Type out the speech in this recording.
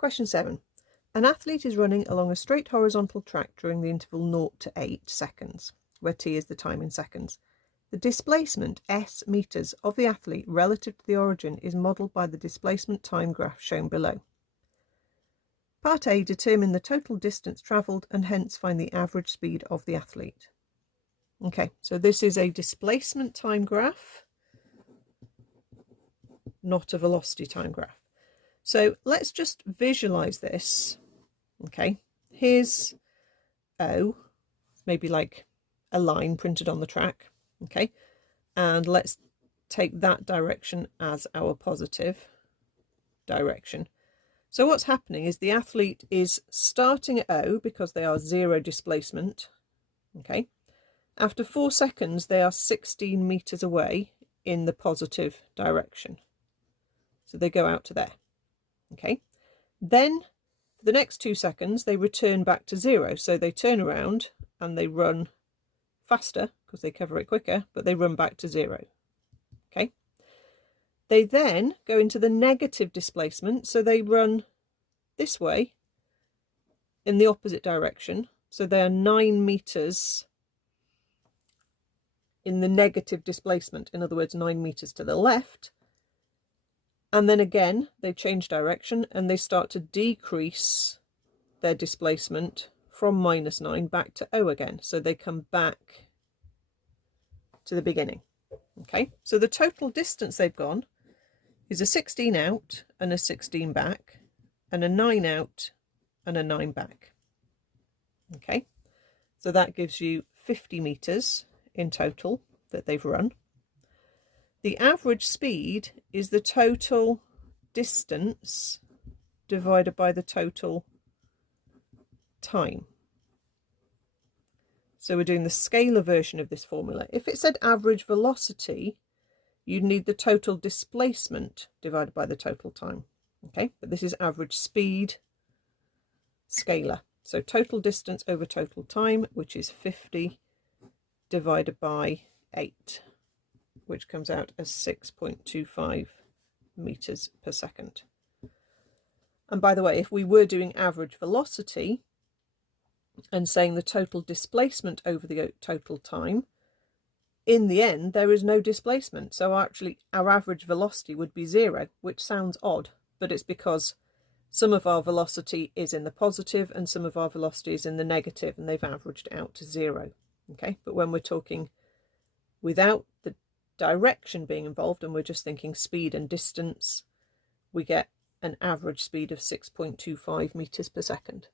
Question 7. An athlete is running along a straight horizontal track during the interval 0 to 8 seconds, where t is the time in seconds. The displacement, s meters, of the athlete relative to the origin is modelled by the displacement-time graph shown below. Part A, determine the total distance travelled and hence find the average speed of the athlete. Okay, so this is a displacement-time graph, not a velocity-time graph. So let's just visualise this. Okay, here's O, maybe like a line printed on the track. Okay, and let's take that direction as our positive direction. So what's happening is the athlete is starting at O because they are 0 displacement. Okay, after 4 seconds they are 16 meters away in the positive direction, so they go out to there. Okay, then for the next 2 seconds they return back to 0, so they turn around and they run faster because they cover it quicker, but they run back to 0. Okay, they then go into the negative displacement, so they run this way in the opposite direction, so they are 9 meters in the negative displacement, in other words 9 meters to the left, and then again they change direction and they start to decrease their displacement from -9 back to O again, so they come back to the beginning. Okay, so the total distance they've gone is a 16 out and a 16 back, and a 9 out and a 9 back. Okay, so that gives you 50 meters in total that they've run. The average speed is the total distance divided by the total time. So we're doing the scalar version of this formula. If it said average velocity, you'd need the total displacement divided by the total time. Okay, but this is average speed scalar. So total distance over total time, which is 50 divided by 8, which comes out as 6.25 meters per second. And by the way, if we were doing average velocity and saying the total displacement over the total time, in the end there is no displacement, so actually our average velocity would be 0, which sounds odd, but it's because some of our velocity is in the positive and some of our velocity is in the negative, and they've averaged out to 0. Okay, but when we're talking without the direction being involved and we're just thinking speed and distance, we get an average speed of 6.25 meters per second.